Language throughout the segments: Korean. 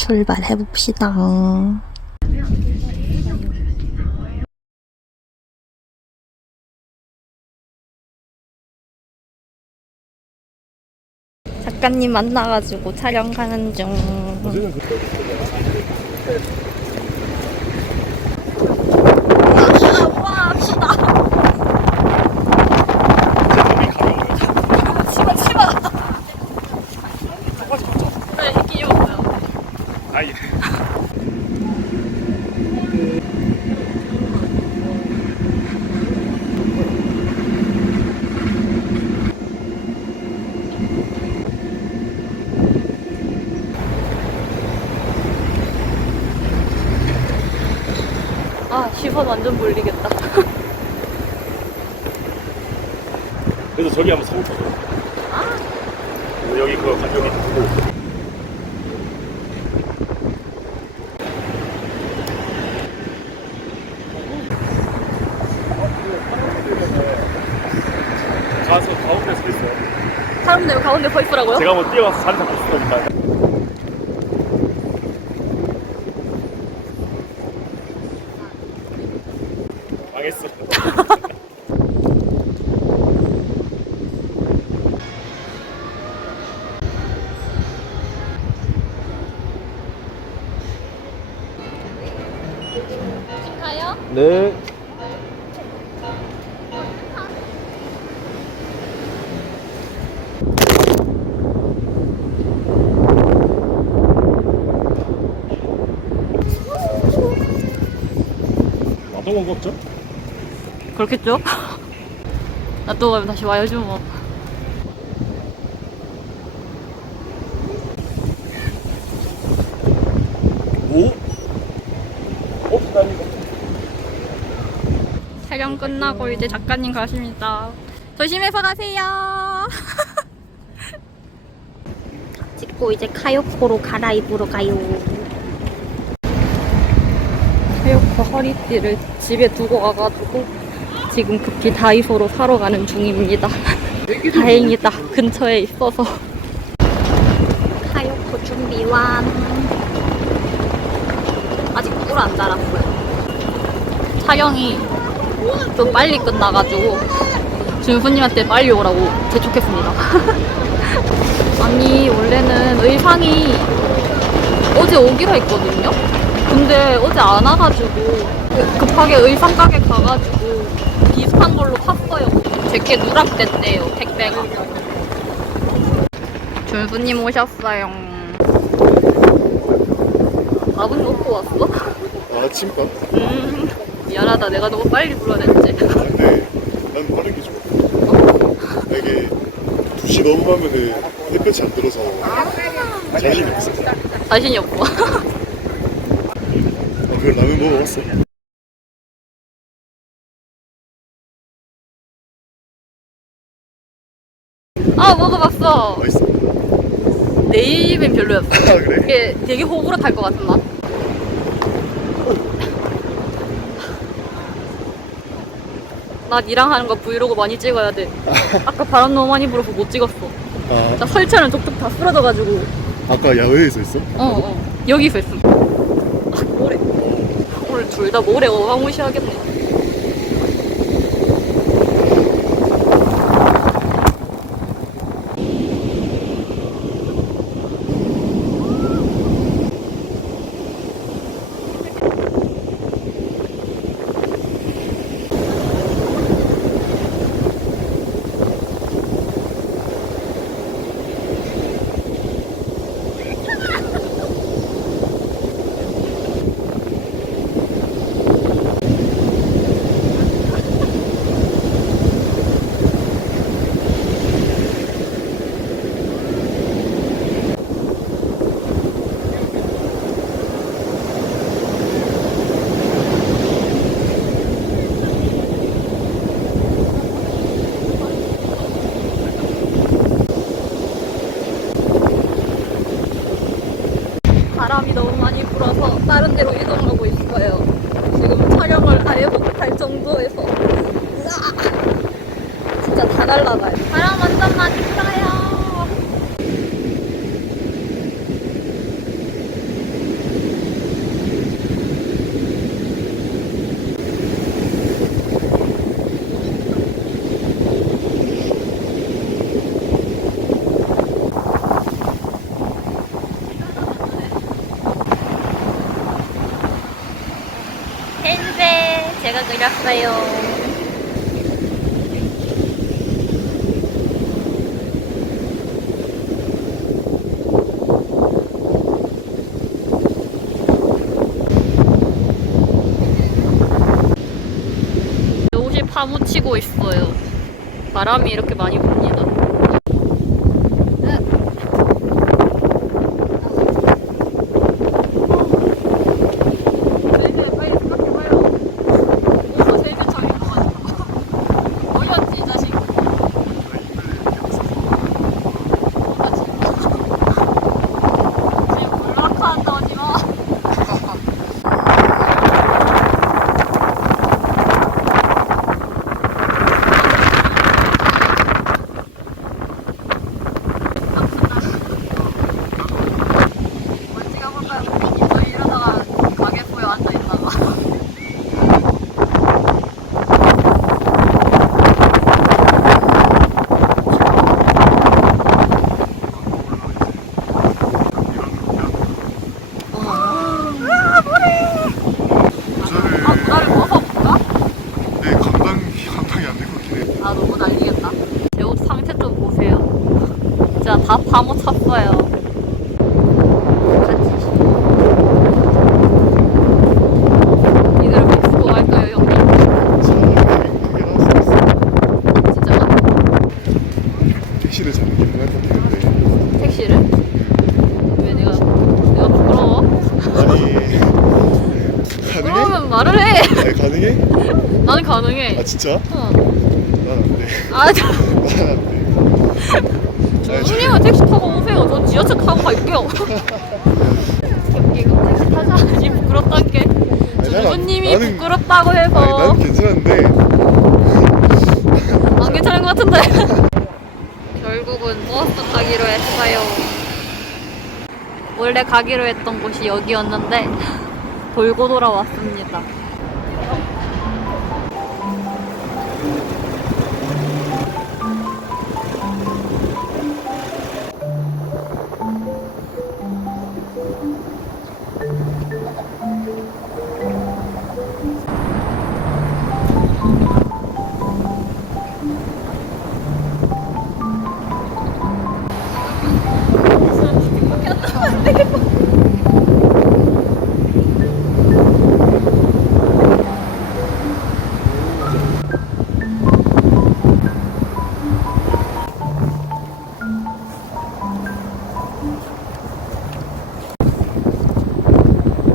출발해봅시다. 작가님 만나가지고 촬영 가는 중. 와, 아프다. 치마. 네, 귀여워요. 아이. 아, 시선 완전 몰리겠다. 그래서 저기 한번 서고 쳐줘. 여기 그거 여기 두고. 가서 가운데 서 있어요. 사람들 왜 가운데 서 있으라고요? 제가 뭐 뛰어가서 자리 잡고 있으니까. 망했어. 가요? 네. 나도 먹었죠? 그렇겠죠? 놔두고 가면 다시 와야죠 뭐. 오? 기다리고. 촬영 끝나고 이제 작가님 가십니다. 조심해서 가세요. 찍고 이제 카요코로 갈아입으러 가요. 카요코 허리띠를 집에 두고 가가지고 지금 급히 다이소로 사러 가는 중입니다. 다행이다. 근처에 있어서. 카요코 준비 완. 아직 물 안 달았어요. 촬영이 좀 빨리 끝나가지고 준수님한테 빨리 오라고 재촉했습니다. 아니 원래는 의상이 어제 오기로 했거든요. 근데 어제 안 와가지고 급하게 의상 가게 가가지고 비슷한 걸로 샀어요. 제게 누락됐대요, 택배가. 준수님 오셨어요. 밥은 먹고 왔어? 아침밥? 미안하다. 내가 너무 빨리 불러냈지. 근데 난 빠른 게 좋아. 이게 2시 넘어가면은 햇볕이 안 들어서 자신이 없어. 자신이 없고. 그걸 라면 먹어봤어. 아, 먹어봤어. 맛있어. 내 입엔 별로였어. 아, 그래? 이게 되게 호불호탈 것 같은 맛. 나 니랑 하는 거 브이로그 많이 찍어야 돼. 아까 바람 너무 많이 불어서 못 찍었어. 아, 나 설치하는 족족 다 쓰러져가지고. 아까 야외에서 있어? 여기서 했어. 아, 모래. 오늘 둘 다 모래 어마무시하겠네. 바람이 너무 많이 불어서 다른 데로 이동하고 있어요. 지금 촬영을 아예 못할 정도에서 진짜 다 날라가요. 바람 완전 많이 불어요. 펜세 제가 그렸어요. 옷이 파묻히고 있어요. 바람이 이렇게 많이 붑니다. 모자를 벗어볼까? 네, 감당이 안 될 것 같긴 해. 아 너무 날리겠다. 제 옷 상태 좀 보세요. 진짜 다 파묻혔어요. 같이 이대로 멕시코 갈까요 형님? 차라리 나을 수도 있어. 진짜 택시를 잡는 게 편할 것 같은데. 택시를? 왜 내가 부끄러워? 아니, 가능해? 그러면 말을 해. 아니, 가능해? 나는 가능해. 아, 진짜? 어. 난 안 돼. 아 저. 난 안 돼. 형님은 택시 타고 오세요. 전 지하철 타고 갈게요. 이거 택시 타자. 니 부끄럽단 게. 주부님이 나는- 부끄럽다고 해서. 아니, 난 괜찮은데. 안 괜찮은 것 같은데. 결국은 버스 타기로 했어요. 원래 가기로 했던 곳이 여기였는데 돌고 돌아왔습니다.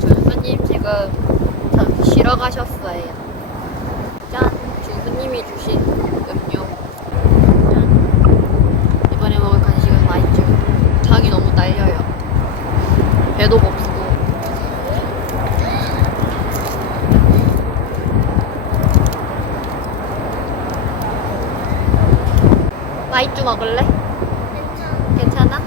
준수님 지금 잠시 쉬러 가셨어요. 짠! 준수님이 주신 음료. 짠! 이번에 먹을 간식은 맛있죠? 당이 너무 딸려요. 배도 고프고. 맛있죠 먹을래? 괜찮아?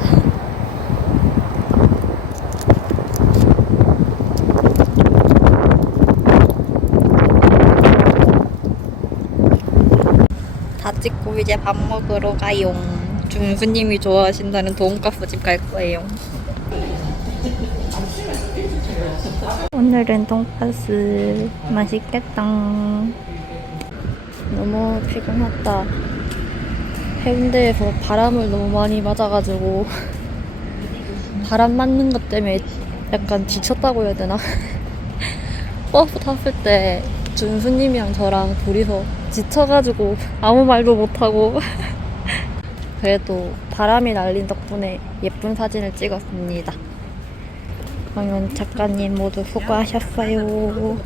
다 찍고 이제 밥 먹으러 가요. 중수님이 좋아하신다는 돈가스 집 갈 거예요. 오늘은 돈가스 맛있겠다. 너무 피곤하다. 해운대에서 바람을 너무 많이 맞아가지고 바람 맞는 것 때문에 약간 지쳤다고 해야 되나? 버스 탔을 때 준수님이랑 저랑 둘이서 지쳐가지고 아무 말도 못하고 그래도 바람이 날린 덕분에 예쁜 사진을 찍었습니다. 그러면 작가님 모두 수고하셨어요.